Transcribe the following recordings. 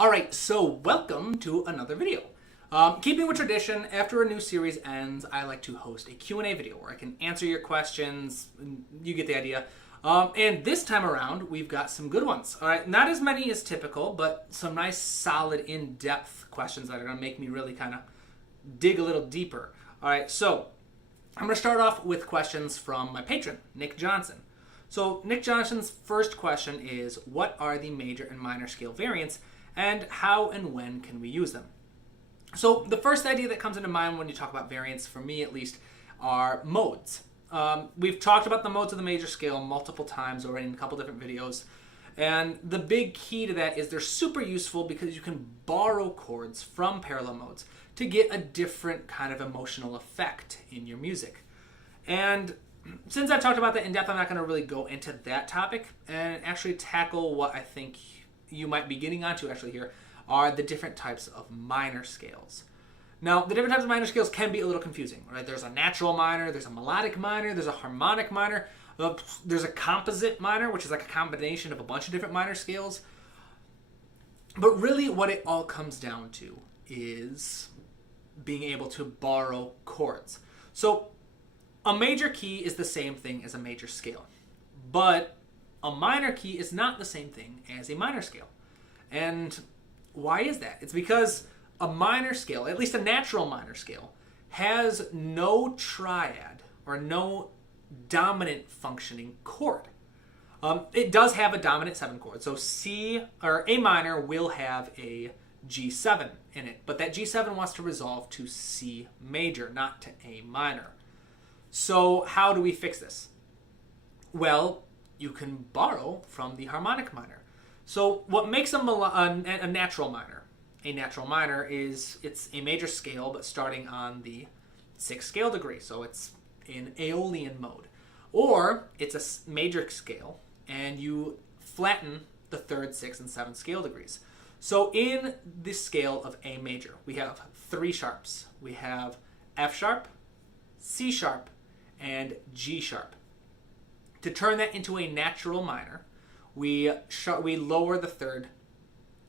Alright, so welcome to another video. Keeping with tradition, after a new series ends, I like to host a Q&A video where I can answer your questions. You get the idea. And this time around, we've got some good ones. Alright, not as many as typical, but some nice, solid, in-depth questions that are going to make me really kind of dig a little deeper. Alright, so I'm going to start off with questions from my patron, Nick Johnson. So Nick Johnson's first question is, what are the major and minor scale variants, and how and when can we use them? So the first idea that comes into mind when you talk about variants, for me at least, are modes. We've talked about the modes of the major scale multiple times already in a couple different videos. And the big key to that is they're super useful because you can borrow chords from parallel modes to get a different kind of emotional effect in your music. And since I've talked about that in depth, I'm not going to really go into that topic and actually tackle what I think you might be getting onto actually here are the different types of minor scales. Now, the different types of minor scales can be a little confusing, right? There's a natural minor, there's a melodic minor, there's a harmonic minor, there's a composite minor, which is like a combination of a bunch of different minor scales. But really what it all comes down to is being able to borrow chords. So a major key is the same thing as a major scale, but a minor key is not the same thing as a minor scale. And why is that? It's because a minor scale, at least a natural minor scale, has no triad or no dominant functioning chord. It does have a dominant 7 chord. So C or A minor will have a G7 in it, but that G7 wants to resolve to C major, not to A minor. So how do we fix this? Well, you can borrow from the harmonic minor. So what makes a natural minor? A natural minor is it's a major scale, but starting on the 6th scale degree. So it's in Aeolian mode. Or it's a major scale, and you flatten the 3rd, 6th, and 7th scale degrees. So in this scale of A major, we have 3 sharps. We have F sharp, C sharp, and G sharp. To turn that into a natural minor, we lower the 3rd,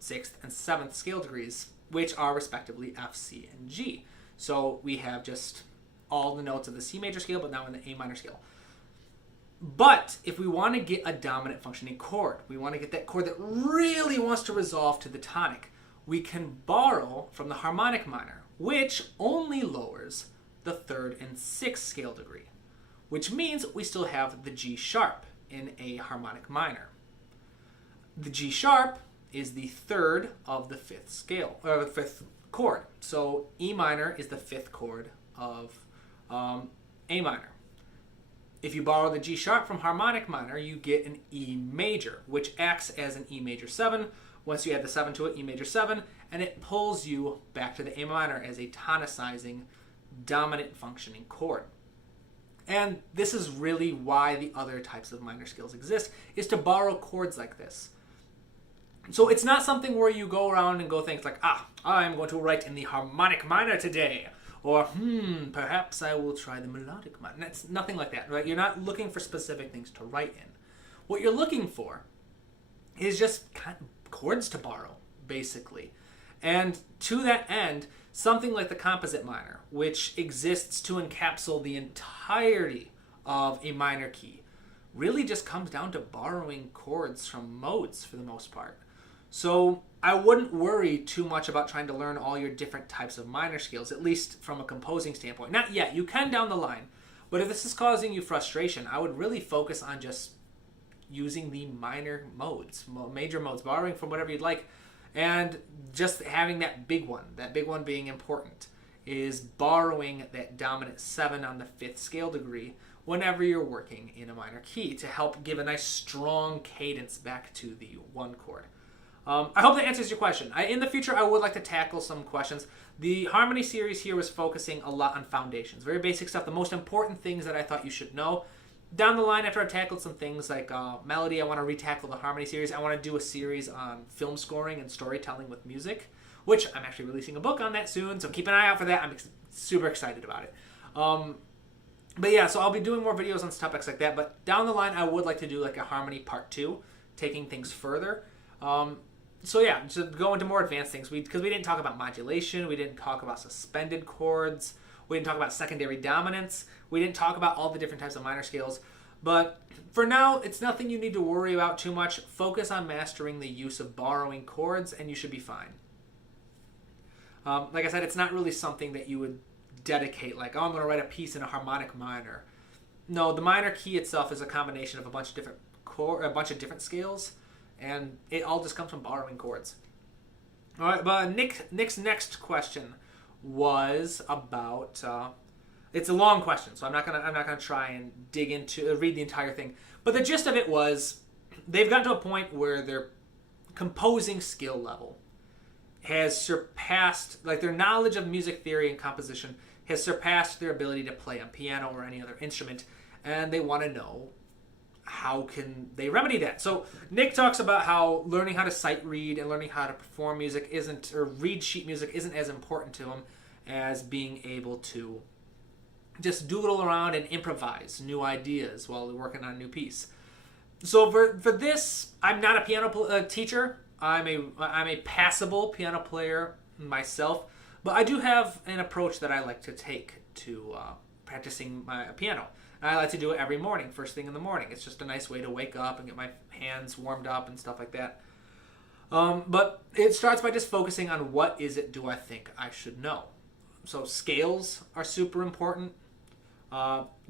6th, and 7th scale degrees, which are respectively F, C, and G. So we have just all the notes of the C major scale, but now in the A minor scale. But if we want to get a dominant functioning chord, we want to get that chord that really wants to resolve to the tonic, we can borrow from the harmonic minor, which only lowers the 3rd and 6th scale degree, which means we still have the G sharp in a harmonic minor. The G sharp is the 3rd of the 5th scale, or the 5th chord. So E minor is the 5th chord of A minor. If you borrow the G sharp from harmonic minor, you get an E major, which acts as an E major 7. Once you add the 7 to it, E major 7, and it pulls you back to the A minor as a tonicizing, dominant functioning chord. And this is really why the other types of minor scales exist, is to borrow chords like this. So it's not something where you go around and go things like, I'm going to write in the harmonic minor today. Or, perhaps I will try the melodic minor. That's nothing like that, right? You're not looking for specific things to write in. What you're looking for is just kind of chords to borrow, basically. And to that end, something like the composite minor, which exists to encapsulate the entirety of a minor key, really just comes down to borrowing chords from modes for the most part. So I wouldn't worry too much about trying to learn all your different types of minor scales, at least from a composing standpoint. Not yet, you can down the line. But if this is causing you frustration, I would really focus on just using the minor modes, major modes, borrowing from whatever you'd like, and just having that big one being important, is borrowing that dominant 7 on the 5th scale degree whenever you're working in a minor key to help give a nice strong cadence back to the 1 chord. I hope that answers your question. In the future, I would like to tackle some questions. The Harmony series here was focusing a lot on foundations, very basic stuff, the most important things that I thought you should know. Down the line, after I've tackled some things like melody, I want to retackle the Harmony series. I want to do a series on film scoring and storytelling with music, which I'm actually releasing a book on that soon, so keep an eye out for that. I'm super excited about it. But yeah, so I'll be doing more videos on topics like that, but down the line, I would like to do like a Harmony part 2, taking things further. So yeah, to go into more advanced things, because we didn't talk about modulation, we didn't talk about suspended chords, we didn't talk about secondary dominance, we didn't talk about all the different types of minor scales. But for now, it's nothing you need to worry about too much. Focus on mastering the use of borrowing chords, and you should be fine. Like I said, it's not really something that you would dedicate, like, oh, I'm going to write a piece in a harmonic minor. No, the minor key itself is a combination of a bunch of different scales, and it all just comes from borrowing chords. All right, but Nick's next question was about. It's a long question, so I'm not gonna try and read the entire thing. But the gist of it was, they've gotten to a point where their composing skill level has surpassed, like their knowledge of music theory and composition has surpassed their ability to play on piano or any other instrument, and they want to know how can they remedy that. So Nick talks about how learning how to sight read and learning how to perform music or read sheet music isn't as important to him as being able to just doodle around and improvise new ideas while we're working on a new piece. So for this, I'm not a piano teacher. I'm a passable piano player myself, but I do have an approach that I like to take to practicing my piano. And I like to do it every morning, first thing in the morning. It's just a nice way to wake up and get my hands warmed up and stuff like that. But it starts by just focusing on what is it do I think I should know. So scales are super important.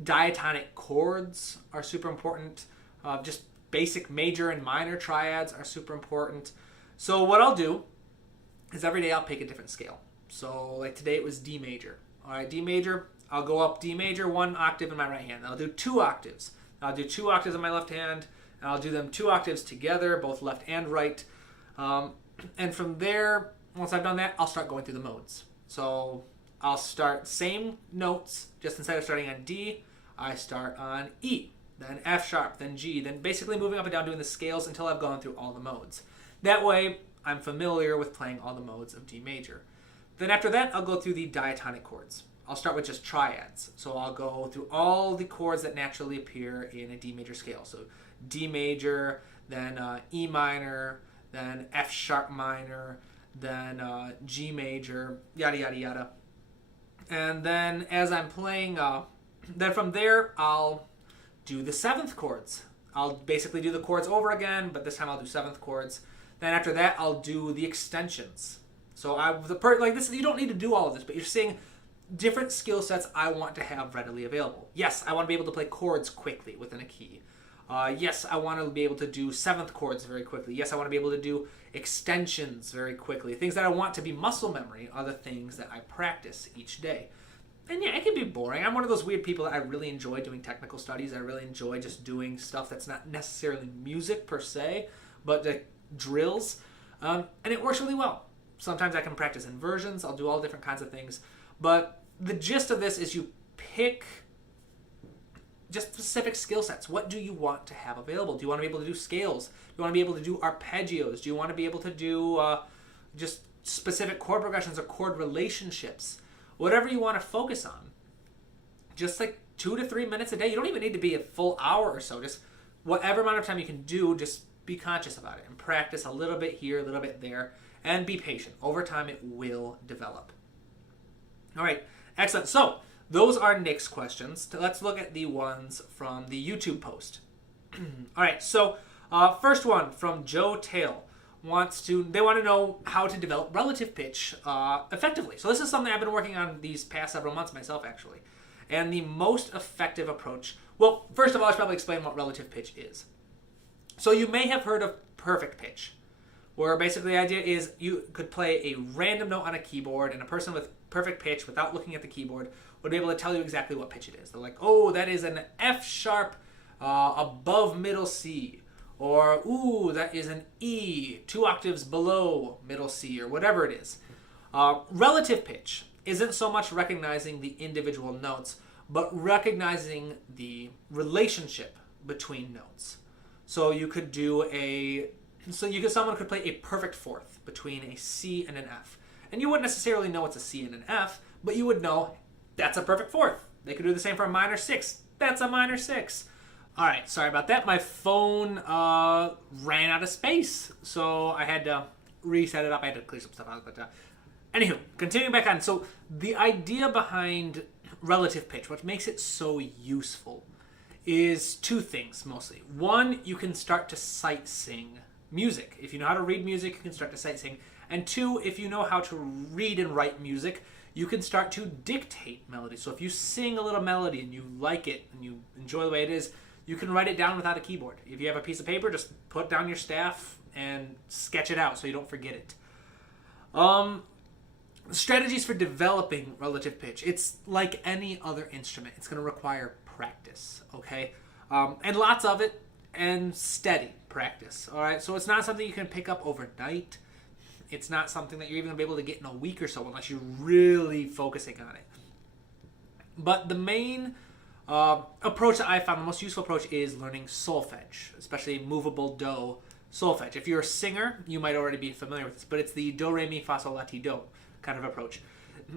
Diatonic chords are super important. Just basic major and minor triads are super important. So what I'll do is every day I'll pick a different scale. So like today it was D major. All right, D major, I'll go up D major 1 octave in my right hand. I'll do 2 octaves. I'll do 2 octaves in my left hand, and I'll do them 2 octaves together, both left and right. And from there, once I've done that, I'll start going through the modes. So I'll start same notes, just instead of starting on D, I start on E, then F sharp, then G, then basically moving up and down doing the scales until I've gone through all the modes. That way, I'm familiar with playing all the modes of D major. Then after that, I'll go through the diatonic chords. I'll start with just triads. So I'll go through all the chords that naturally appear in a D major scale. So D major, then E minor, then F sharp minor, then G major, yada, yada, yada. And then as I'm playing, then from there, I'll do the 7th chords. I'll basically do the chords over again, but this time I'll do 7th chords. Then after that, I'll do the extensions. So like this, you don't need to do all of this, but you're seeing different skill sets I want to have readily available. Yes, I want to be able to play chords quickly within a key. Yes, I want to be able to do 7th chords very quickly. Yes, I want to be able to do extensions very quickly. Things that I want to be muscle memory are the things that I practice each day. And yeah, it can be boring. I'm one of those weird people that I really enjoy doing technical studies. I really enjoy just doing stuff that's not necessarily music per se, but drills. And it works really well. Sometimes I can practice inversions. I'll do all different kinds of things. But the gist of this is you pick just specific skill sets. What do you want to have available? Do you want to be able to do scales? Do you want to be able to do arpeggios? Do you want to be able to do just specific chord progressions or chord relationships? Whatever you want to focus on. Just like 2 to 3 minutes a day. You don't even need to be a full hour or so. Just whatever amount of time you can do, just be conscious about it and practice a little bit here, a little bit there, and be patient. Over time, it will develop. All right, excellent. So those are Nick's questions. Let's look at the ones from the YouTube post. All right, so first one from Joe Tail. They want to know how to develop relative pitch effectively. So this is something I've been working on these past several months myself, actually. And the most effective approach, well, first of all, I should probably explain what relative pitch is. So you may have heard of perfect pitch, where basically the idea is you could play a random note on a keyboard, and a person with perfect pitch, without looking at the keyboard, would be able to tell you exactly what pitch it is. They're like, oh, that is an F sharp above middle C. Or, ooh, that is an E, 2 octaves below middle C, or whatever it is. Relative pitch isn't so much recognizing the individual notes, but recognizing the relationship between notes. So you could someone could play a perfect fourth between a C and an F. And you wouldn't necessarily know it's a C and an F, but you would know that's a perfect fourth. They could do the same for a minor 6. That's a minor 6. All right, sorry about that. My phone ran out of space, so I had to reset it up. I had to clear some stuff out, but anywho, continuing back on. So the idea behind relative pitch, what makes it so useful, is two things mostly. One, you can start to sight sing music. If you know how to read music, you can start to sight sing. And two, if you know how to read and write music, you can start to dictate melody. So if you sing a little melody and you like it and you enjoy the way it is, you can write it down without a keyboard. If you have a piece of paper, just put down your staff and sketch it out so you don't forget it. Strategies for developing relative pitch. It's like any other instrument. It's going to require practice, okay? And lots of it, and steady practice, all right? So it's not something you can pick up overnight. It's not something that you're even going to be able to get in a week or so unless you're really focusing on it. But the main approach that I found, the most useful approach, is learning solfege, especially movable do solfege. If you're a singer, you might already be familiar with this, but it's the do, re, mi, fa, sol, la, ti, do kind of approach.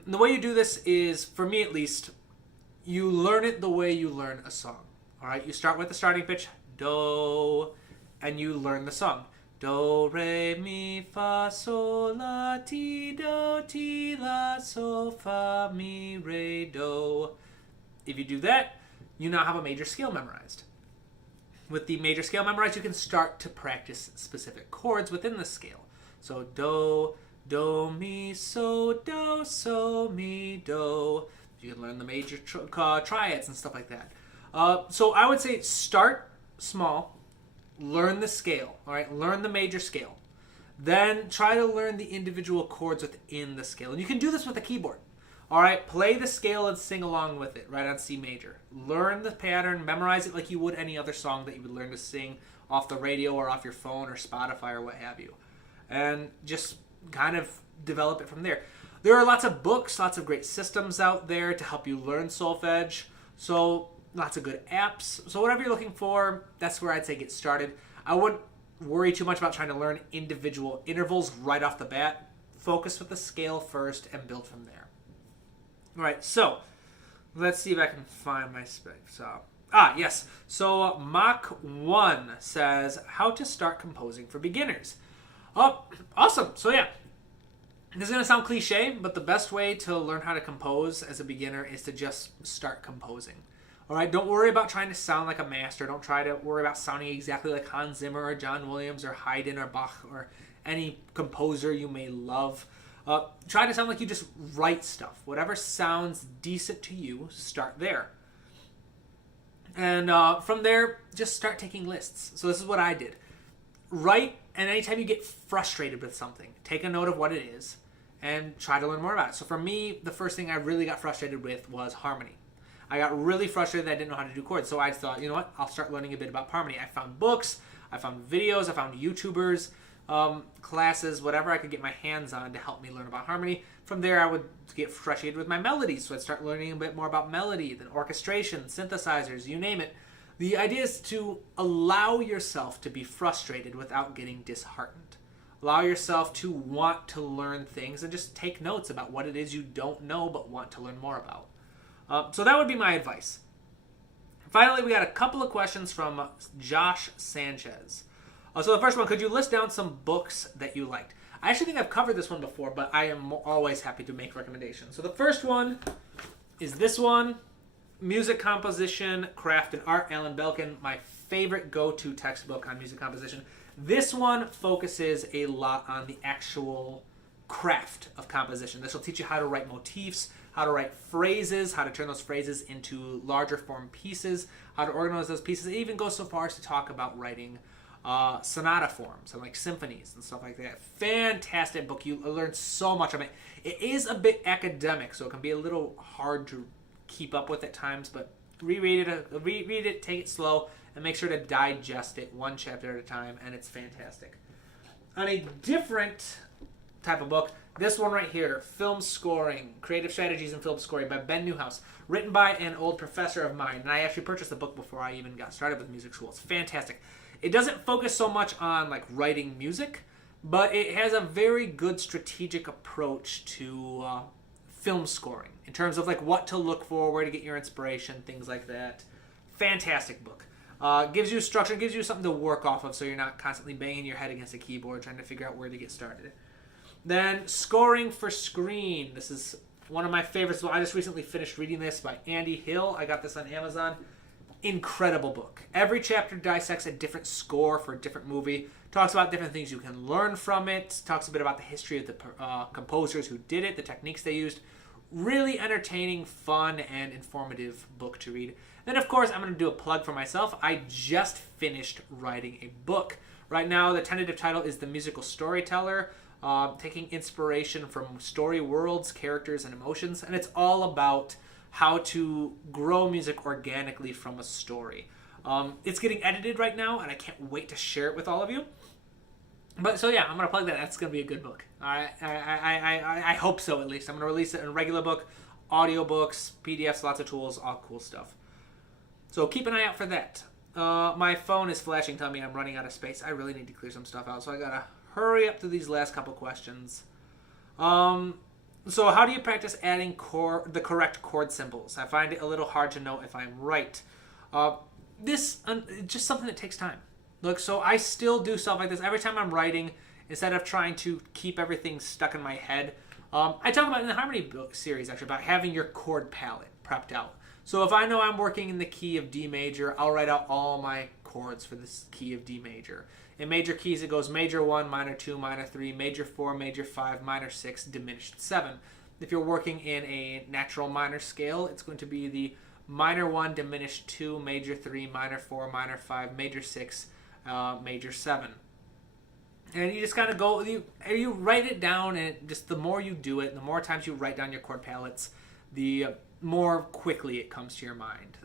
And the way you do this is, for me at least, you learn it the way you learn a song. All right, you start with the starting pitch, do, and you learn the song. Do, re, mi, fa, sol, la, ti, la, sol, fa, mi, re, do. If you do that, you now have a major scale memorized. With the major scale memorized, you can start to practice specific chords within the scale. So do, mi, so, mi, do. You can learn the major triads and stuff like that. So I would say start small, learn the scale, all right? Learn the major scale. Then try to learn the individual chords within the scale. And you can do this with a keyboard. All right, play the scale and sing along with it, right on C major. Learn the pattern, memorize it like you would any other song that you would learn to sing off the radio or off your phone or Spotify or what have you. And just kind of develop it from there. There are lots of books, lots of great systems out there to help you learn solfege. So lots of good apps. So whatever you're looking for, that's where I'd say get started. I wouldn't worry too much about trying to learn individual intervals right off the bat. Focus with the scale first and build from there. All right, so let's see if I can find my space. Yes. So Mach 1 says, how to start composing for beginners. Oh, awesome. So yeah, this is going to sound cliche, but the best way to learn how to compose as a beginner is to just start composing. All right, don't worry about trying to sound like a master. Don't try to worry about sounding exactly like Hans Zimmer or John Williams or Haydn or Bach or any composer you may love. Try to sound like you just write stuff. Whatever sounds decent to you, start there. And from there, just start taking lists. So this is what I did. Write, and anytime you get frustrated with something, take a note of what it is and try to learn more about it. So for me, the first thing I really got frustrated with was harmony. I got really frustrated that I didn't know how to do chords. So I thought, you know what? I'll start learning a bit about harmony. I found books, I found videos, I found YouTubers, classes, whatever I could get my hands on to help me learn about harmony. From there, I would get frustrated with my melodies, so I'd start learning a bit more about melody, then orchestration, synthesizers, you name it. The idea is to allow yourself to be frustrated without getting disheartened. Allow yourself to want to learn things and just take notes about what it is you don't know but want to learn more about. So that would be my advice. Finally, we got a couple of questions from Josh Sanchez. So the first one, could you list down some books that you liked? I actually think I've covered this one before, but I am always happy to make recommendations. So the first one is this one, Music Composition, Craft and Art, Alan Belkin, my favorite go-to textbook on music composition. This one focuses a lot on the actual craft of composition. This will teach you how to write motifs, how to write phrases, how to turn those phrases into larger form pieces, how to organize those pieces. It even goes so far as to talk about writing sonata forms and like symphonies and stuff like that. Fantastic book. You learn so much of it. It is a bit academic, so it can be a little hard to keep up with at times, but reread it, take it slow, and make sure to digest it one chapter at a time, and it's fantastic. On a different type of book, this one right here, Film Scoring, Creative Strategies in Film Scoring by Ben Newhouse, written by an old professor of mine, and I actually purchased the book before I even got started with music school. It's fantastic. It doesn't focus so much on like writing music, but it has a very good strategic approach to film scoring in terms of like what to look for, where to get your inspiration, things like that. Fantastic book. Gives you structure, gives you something to work off of so you're not constantly banging your head against a keyboard trying to figure out where to get started. Then Scoring for Screen. This is one of my favorites. Well, I just recently finished reading this by Andy Hill. I got this on Amazon. Incredible book. Every chapter dissects a different score for a different movie. Talks about different things you can learn from it. Talks a bit about the history of the composers who did it, the techniques they used. Really entertaining, fun, and informative book to read. Then, of course, I'm going to do a plug for myself. I just finished writing a book. Right now, the tentative title is The Musical Storyteller, taking inspiration from story worlds, characters, and emotions. And it's all about how to grow music organically from a story. It's getting edited right now, and I can't wait to share it with all of you. But so yeah, I'm gonna plug that. That's gonna be a good book. All right, I hope so at least. I'm gonna release it in a regular book, audiobooks, PDFs, lots of tools, all cool stuff. So keep an eye out for that. My phone is flashing, telling me I'm running out of space. I really need to clear some stuff out, so I gotta hurry up to these last couple questions. So how do you practice adding the correct chord symbols? I find it a little hard to know if I'm right. This just something that takes time. Look, so I still do stuff like this every time I'm writing. Instead of trying to keep everything stuck in my head, I talk about in the Harmony book series actually about having your chord palette prepped out. So if I know I'm working in the key of D major, I'll write out all my chords for this key of D major. In major keys, it goes major 1, minor 2, minor 3, major 4, major 5, minor 6, diminished 7. If you're working in a natural minor scale, it's going to be the minor 1, diminished 2, major 3, minor 4, minor 5, major 6, major 7. And you just kind of go, you write it down, and just the more you do it, the more times you write down your chord palettes, the more quickly it comes to your mind.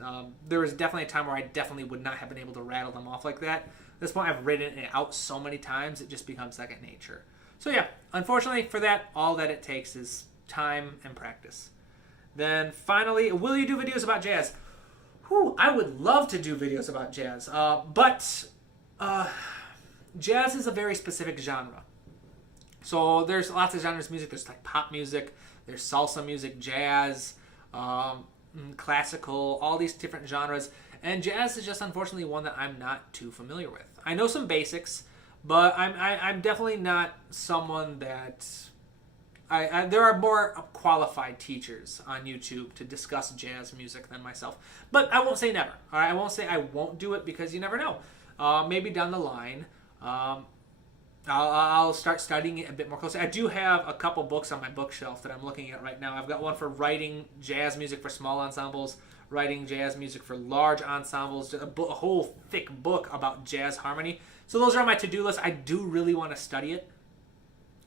There was definitely a time where I definitely would not have been able to rattle them off like that. At this point, I've written it out so many times, it just becomes second nature. So yeah, unfortunately for that, all that it takes is time and practice. Then finally, will you do videos about jazz? Whew, I would love to do videos about jazz, but jazz is a very specific genre. So there's lots of genres of music. There's like pop music, there's salsa music, jazz, classical, all these different genres. And jazz is just unfortunately one that I'm not too familiar with. I know some basics, but I'm definitely not someone that... there are more qualified teachers on YouTube to discuss jazz music than myself. But I won't say never. All right? I won't say I won't do it because you never know. Maybe down the line, I'll start studying it a bit more closely. I do have a couple books on my bookshelf that I'm looking at right now. I've got one for writing jazz music for small ensembles, writing jazz music for large ensembles, a whole thick book about jazz harmony. So those are on my to-do list. I do really want to study it.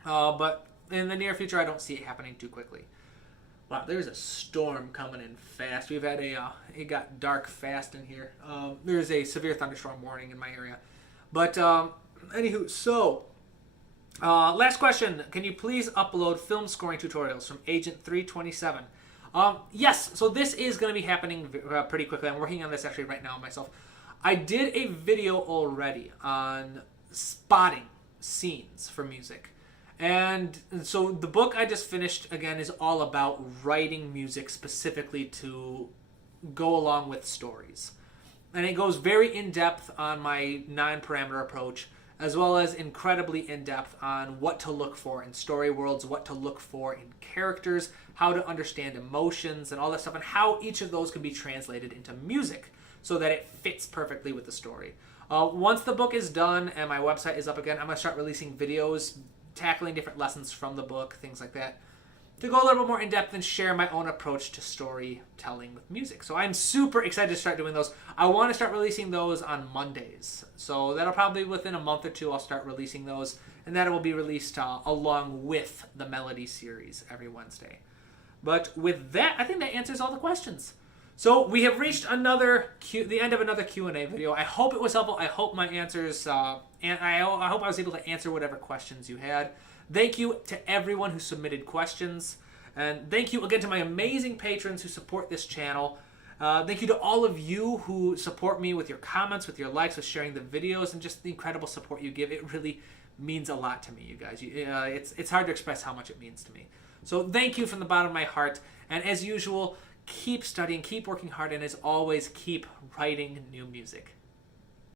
But in the near future, I don't see it happening too quickly. Wow, there's a storm coming in fast. We've had it got dark fast in here. There's a severe thunderstorm warning in my area. But anywho, so last question. Can you please upload film scoring tutorials from Agent 327? Yes, so this is going to be happening pretty quickly. I'm working on this actually right now myself. I did a video already on spotting scenes for music. And so the book I just finished, again, is all about writing music specifically to go along with stories. And it goes very in-depth on my 9-parameter approach, as well as incredibly in-depth on what to look for in story worlds, what to look for in characters, how to understand emotions and all that stuff, and how each of those can be translated into music so that it fits perfectly with the story. Once the book is done and my website is up again, I'm going to start releasing videos tackling different lessons from the book, things like that, to go a little bit more in depth and share my own approach to storytelling with music. So I'm super excited to start doing those. I want to start releasing those on Mondays. So that'll probably within a month or two I'll start releasing those, and that will be released along with the Melody series every Wednesday. But with that, I think that answers all the questions. So we have reached the end of another Q&A video. I hope it was helpful. I hope my answers, and I hope I was able to answer whatever questions you had. Thank you to everyone who submitted questions. And thank you again to my amazing patrons who support this channel. Thank you to all of you who support me with your comments, with your likes, with sharing the videos, and just the incredible support you give. It really means a lot to me, you guys. It's hard to express how much it means to me. So thank you from the bottom of my heart. And as usual, keep studying, keep working hard, and as always, keep writing new music.